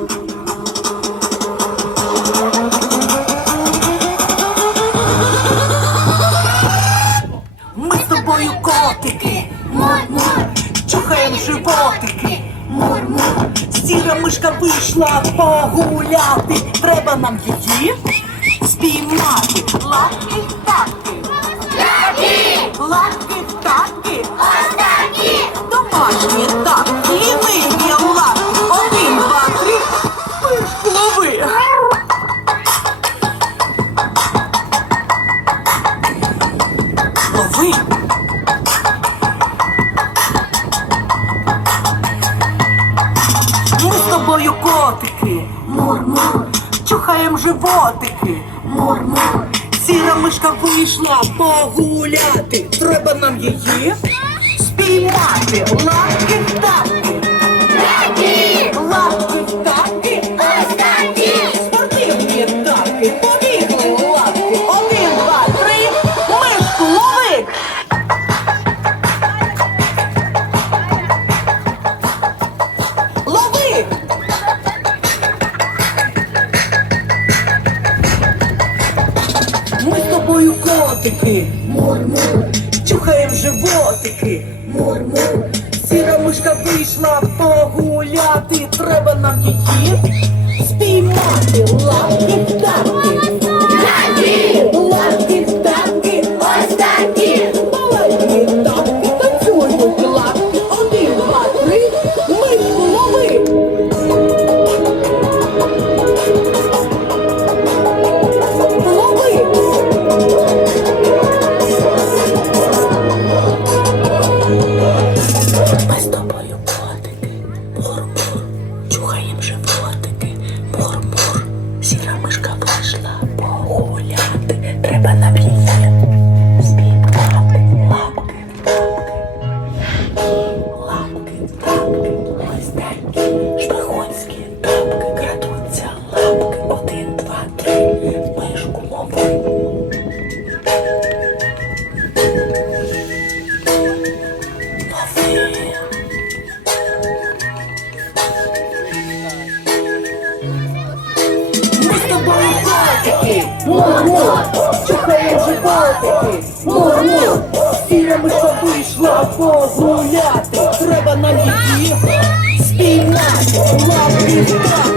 Ми з тобою котики, мур-мур, чухаєм животики, мур-мур. Сіра мишка вийшла погуляти, треба нам її спіймати. Лапки таки, лови. Лови. Ми з тобою котики, мур-мур, чухаєм животики, мур-мур. Сіра мишка вийшла погуляти. Треба нам її спіймати. Лапки тапки, побігли лапки. Один, два, три, мишку лови. Лови! Ми з тобою котики, мур-мур, чухаєм животики, мур-мур. Сіра мишка вийшла погуляти, треба нам її спіймати. Лапки тапки, лапки мур-мур. Сіра мишка вийшла погуляти, треба нам її спіймати. Лапки, лапки, тапки, ось такі шпигунські крадуться лапки. Один, два, три, мишку. Лови. Ми з тобою котики, мур-мур, чухаємо животики, мур-мур. Сіра миша вийшла погуляти, треба нам її спіймати, лапки в